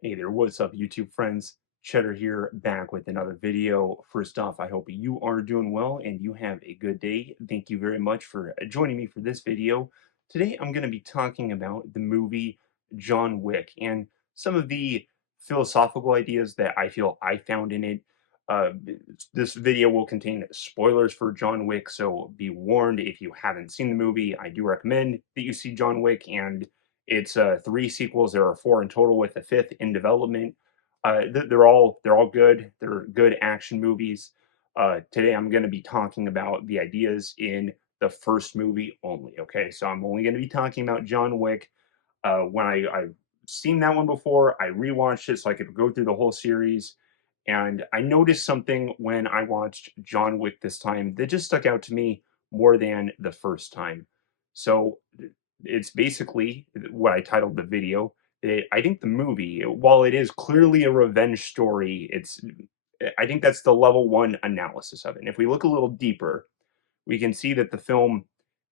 Hey there, what's up, YouTube friends? Chetter here, back with another video. First off, I hope you are doing well and you have a good day. Thank you very much for joining me for this video. Today, I'm going to be talking about the movie John Wick and some of the philosophical ideas that I feel I found in it. Uh, this video will contain spoilers for John Wick, so be warned if you haven't seen the movie. I do recommend that you see John Wick, and it's three sequels. There are four in total, with a fifth in development. They're all good. They're good action movies. Today, I'm going to be talking about the ideas in the first movie only. Okay, so I'm only going to be talking about John Wick. When I've seen that one before, I rewatched it so I could go through the whole series. And I noticed something when I watched John Wick this time that just stuck out to me more than the first time. So it's basically what I titled the video. I think the movie, while it is clearly a revenge story, I think that's the level one analysis of it. And if we look a little deeper, we can see that the film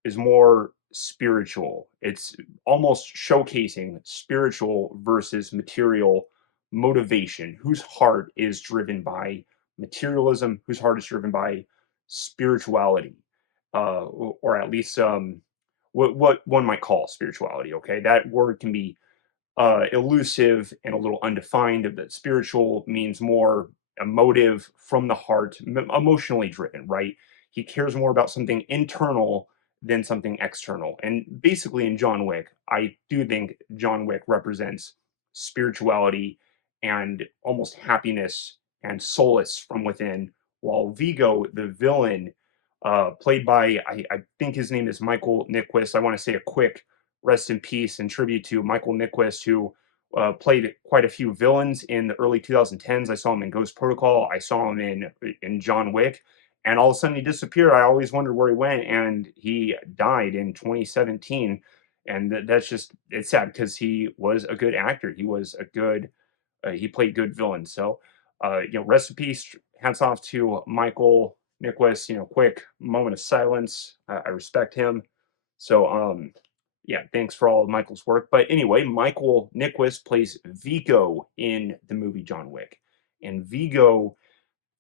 is more spiritual. It's almost showcasing spiritual versus material motivation, whose heart is driven by materialism, whose heart is driven by spirituality, or at least what one might call spirituality. Okay, that word can be elusive and a little undefined. But spiritual means more emotive, from the heart, emotionally driven, right? He cares more about something internal than something external. And basically, in John Wick, I do think John Wick represents spirituality and almost happiness and solace from within, while Vigo, the villain, played by, I think his name is Michael Nyqvist. I want to say a quick rest in peace and tribute to Michael Nyqvist, who played quite a few villains in the early 2010s. I saw him in Ghost Protocol. I saw him in John Wick, and all of a sudden he disappeared. I always wondered where he went, and he died in 2017. And that's just, it's sad because he was a good actor. He was a good he played good villains. So rest in peace. Hats off to Michael Nyqvist. Quick moment of silence. I respect him. So yeah, thanks for all of Michael's work. But anyway, Michael Nyqvist plays Vigo in the movie John Wick, and Vigo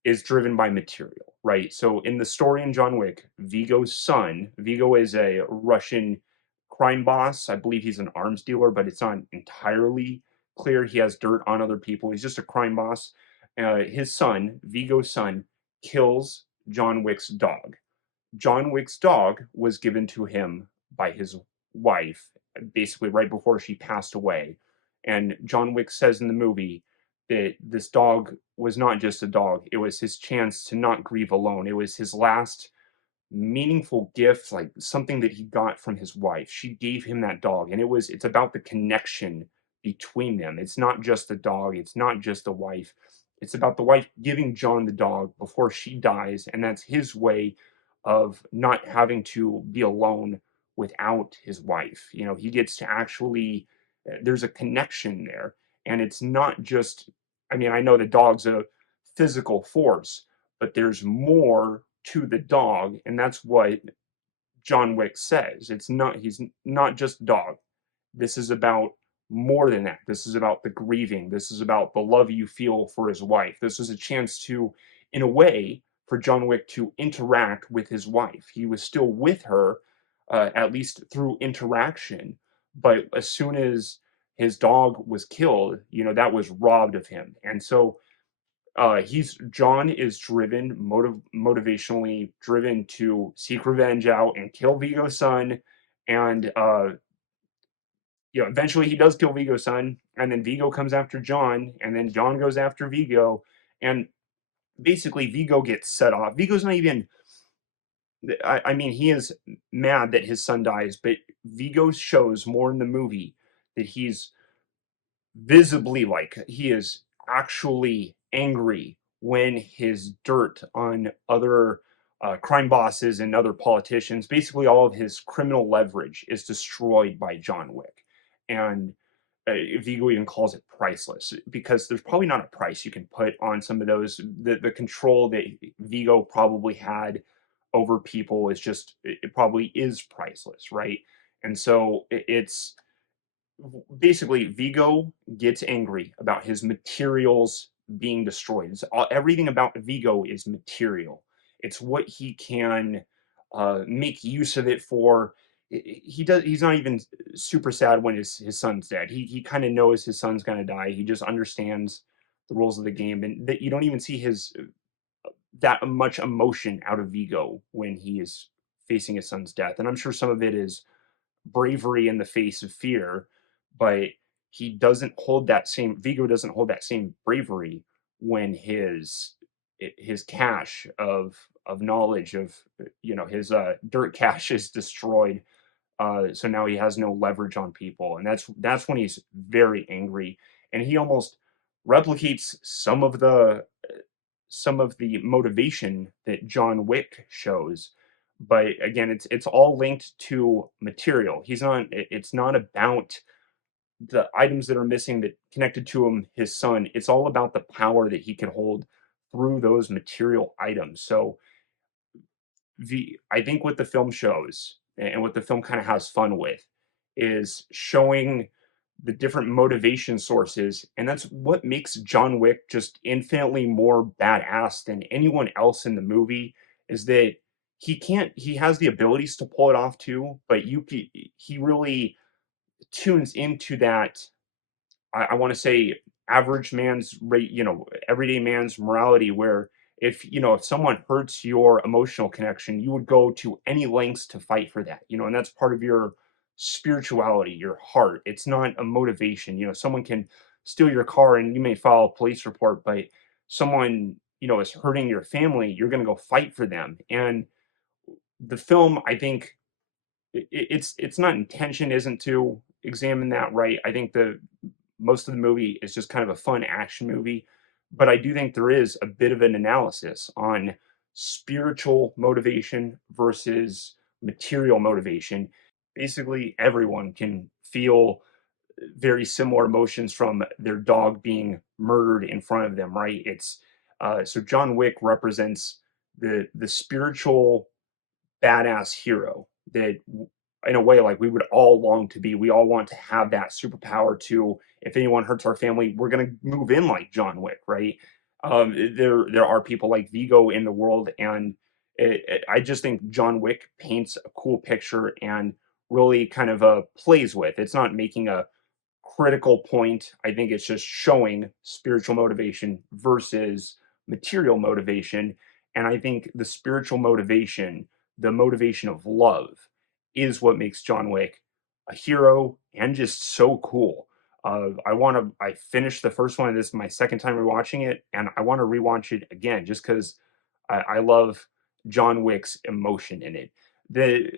is driven by material, right? So in the story in John Wick, Vigo is a Russian crime boss. I believe he's an arms dealer, but it's not entirely clear. He has dirt on other people. He's just a crime boss. His son, Vigo's son, kills John Wick's dog. John Wick's dog was given to him by his wife, basically right before she passed away. And John Wick says in the movie that this dog was not just a dog, it was his chance to not grieve alone. It was his last meaningful gift, like something that he got from his wife. She gave him that dog, and it's about the connection between them. It's not just the dog, it's not just the wife. It's about the wife giving John the dog before she dies, and that's his way of not having to be alone without his wife. He gets to actually there's a connection there, and it's not just, I mean, I know the dog's a physical force, but there's more to the dog, and that's what John Wick says. He's not just dog. This is about more than that. This is about the grieving. This is about the love you feel for his wife. This was a chance to, in a way, for John Wick to interact with his wife. He was still with her, at least through interaction, but as soon as his dog was killed, that was robbed of him. And so he's John is motivationally driven to seek revenge out and kill Vigo's son, and eventually he does kill Vigo's son, and then Vigo comes after John, and then John goes after Vigo, and basically Vigo gets set off. Vigo's not even. I mean, he is mad that his son dies, but Vigo shows more in the movie that he's visibly, like, he is actually angry when his dirt on other crime bosses and other politicians, basically all of his criminal leverage, is destroyed by John Wick. And Vigo even calls it priceless, because there's probably not a price you can put on some of those. The control that Vigo probably had over people is just, it probably is priceless, right? And so it's basically Vigo gets angry about his materials being destroyed. Everything about Vigo is material. It's what he can make use of it for. He does. He's not even super sad when his son's dead. He kind of knows his son's gonna die. He just understands the rules of the game, and that you don't even see his that much emotion out of Vigo when he is facing his son's death. And I'm sure some of it is bravery in the face of fear, but he doesn't hold that same Vigo doesn't hold that same bravery when his cache of knowledge of his dirt cache is destroyed. So now he has no leverage on people, and that's when he's very angry, and he almost replicates some of the motivation that John Wick shows. But again, it's all linked to material. It's not about the items that are missing that connected to him, his son. It's all about the power that he can hold through those material items. So the I think what the film shows and what the film kind of has fun with is showing the different motivation sources, and that's what makes John Wick just infinitely more badass than anyone else in the movie. Is that he has the abilities to pull it off too, but he really tunes into that. I want to say average man's rate, everyday man's morality, where if someone hurts your emotional connection, you would go to any lengths to fight for that, and that's part of your spirituality, your heart. It's not a motivation. Someone can steal your car and you may file a police report, but someone, is hurting your family, you're going to go fight for them. And the film, I think, it's not intention isn't to examine that, right? I think the most of the movie is just kind of a fun action movie, but I do think there is a bit of an analysis on spiritual motivation versus material motivation. Basically, everyone can feel very similar emotions from their dog being murdered in front of them, right? It's so John Wick represents the spiritual badass hero that in a way like we would all long to be. We all want to have that superpower to, if anyone hurts our family, we're going to move in like John Wick, right? There are people like Vigo in the world, and I just think John Wick paints a cool picture and really kind of plays with. It's not making a critical point. I think it's just showing spiritual motivation versus material motivation. And I think the spiritual motivation, the motivation of love, is what makes John Wick a hero and just so cool. I finished the first one, and this is my second time rewatching it, and I want to rewatch it again just because I love John Wick's emotion in it. The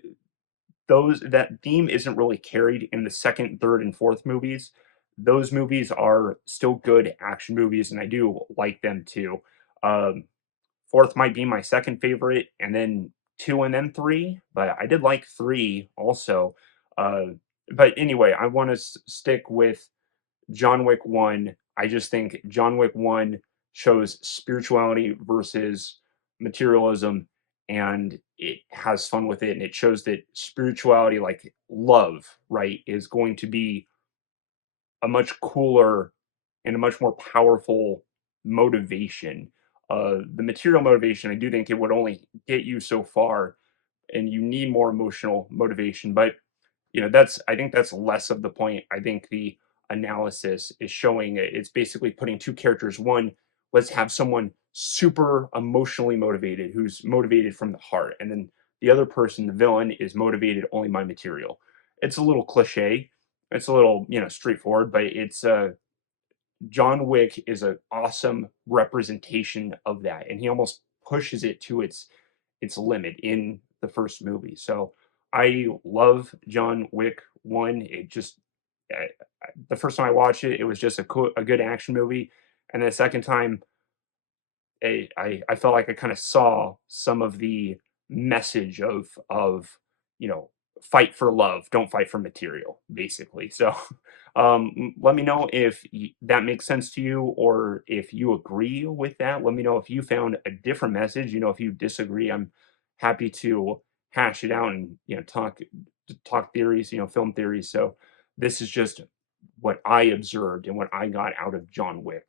those That theme isn't really carried in the second, third, and fourth movies. Those movies are still good action movies, and I do like them too. Um, Fourth might be my second favorite, and then two, and then three. But I did like three also. Uh, but anyway, I want to stick with John Wick 1. I just think John Wick 1 shows spirituality versus materialism, and it has fun with it, and it shows that spirituality, like love, right, is going to be a much cooler and a much more powerful motivation. The material motivation, I do think it would only get you so far, and you need more emotional motivation. But that's I think that's less of the point. I think the analysis is showing it's basically putting two characters. One, let's have someone super emotionally motivated who's motivated from the heart, and then the other person, the villain, is motivated only by material. It's a little cliche. It's a little, straightforward, but it's John Wick is an awesome representation of that, and he almost pushes it to its limit in the first movie. So I love John Wick 1. It just the first time I watched it, it was just a good action movie, and the second time, I felt like I kind of saw some of the message of fight for love, don't fight for material, basically. So let me know if that makes sense to you, or if you agree with that. Let me know if you found a different message. If you disagree, I'm happy to hash it out and talk theories, film theories. So this is just what I observed and what I got out of John Wick,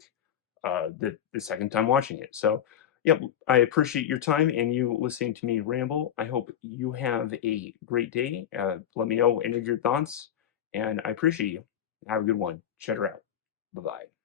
the second time watching it. So, yep, I appreciate your time and you listening to me ramble. I hope you have a great day. Let me know any of your thoughts, and I appreciate you. Have a good one. Cheddar out. Bye bye.